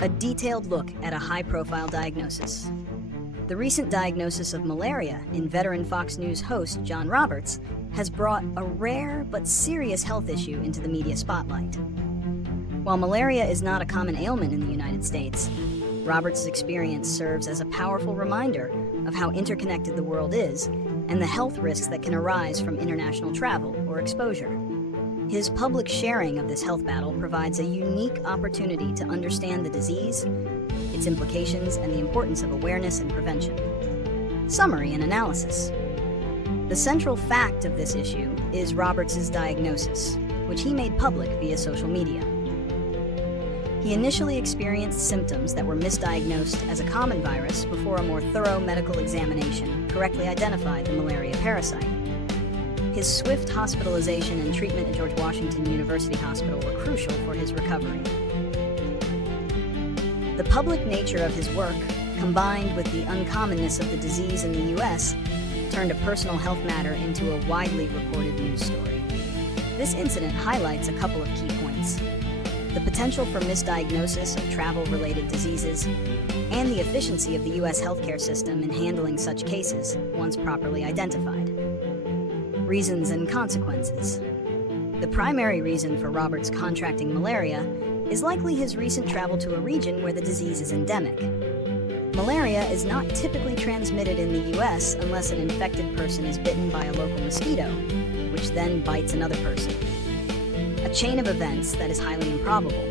A detailed look at a high-profile diagnosis. The recent diagnosis of malaria in veteran Fox News host John Roberts has brought a rare but serious health issue into the media spotlight. While malaria is not a common ailment in the United States, Roberts' experience serves as a powerful reminder of how interconnected the world is and the health risks that can arise from international travel or exposure. His public sharing of this health battle provides a unique opportunity to understand the disease, its implications, and the importance of awareness and prevention. Summary and analysis. The central fact of this issue is Roberts' diagnosis, which he made public via social media. He initially experienced symptoms that were misdiagnosed as a common virus before a more thorough medical examination correctly identified the malaria parasite. His swift hospitalization and treatment at George Washington University Hospital were crucial for his recovery. The public nature of his work, combined with the uncommonness of the disease in the U.S., turned a personal health matter into a widely reported news story. This incident highlights a couple of key points: the potential for misdiagnosis of travel-related diseases, and the efficiency of the U.S. healthcare system in handling such cases once properly identified. Reasons and consequences. The primary reason for Roberts contracting malaria is likely his recent travel to a region where the disease is endemic. Malaria is not typically transmitted in the U.S. unless an infected person is bitten by a local mosquito, which then bites another person. A chain of events that is highly improbable.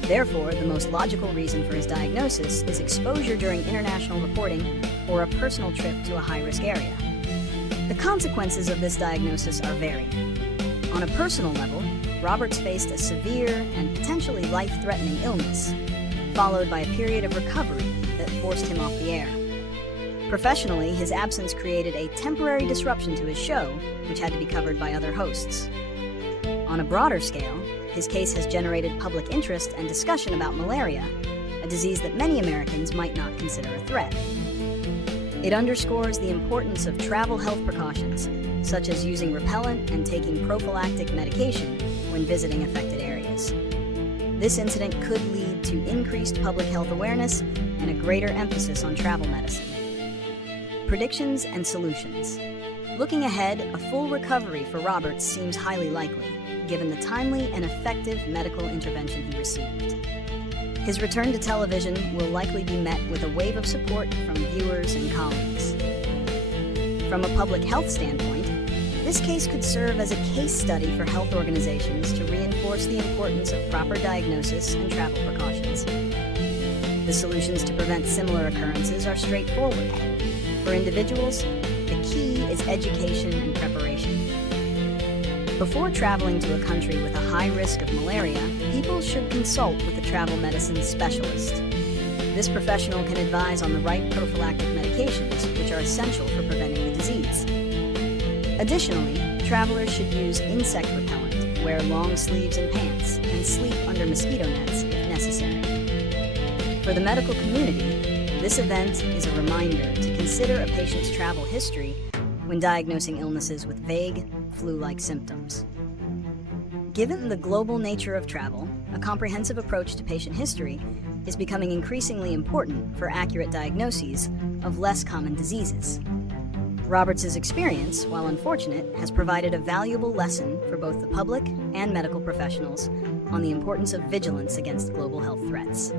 Therefore, the most logical reason for his diagnosis is exposure during international reporting or a personal trip to a high-risk area. The consequences of this diagnosis are varied. On a personal level, Roberts faced a severe and potentially life-threatening illness, followed by a period of recovery that forced him off the air. Professionally, his absence created a temporary disruption to his show, which had to be covered by other hosts. On a broader scale, his case has generated public interest and discussion about malaria, a disease that many Americans might not consider a threat. It underscores the importance of travel health precautions, such as using repellent and taking prophylactic medication when visiting affected areas. This incident could lead to increased public health awareness and a greater emphasis on travel medicine. Predictions and solutions. Looking ahead, a full recovery for Roberts seems highly likely, given the timely and effective medical intervention he received. His return to television will likely be met with a wave of support from viewers and colleagues. From a public health standpoint, this case could serve as a case study for health organizations to reinforce the importance of proper diagnosis and travel precautions. The solutions to prevent similar occurrences are straightforward. For individuals, the key is education and preparation. Before traveling to a country with a high risk of malaria, people should consult with a travel medicine specialist. This professional can advise on the right prophylactic medications, which are essential for preventing the disease. Additionally, travelers should use insect repellent, wear long sleeves and pants, and sleep under mosquito nets if necessary. For the medical community, this event is a reminder to consider a patient's travel history when diagnosing illnesses with vague, flu-like symptoms. Given the global nature of travel, a comprehensive approach to patient history is becoming increasingly important for accurate diagnoses of less common diseases. Roberts' experience, while unfortunate, has provided a valuable lesson for both the public and medical professionals on the importance of vigilance against global health threats.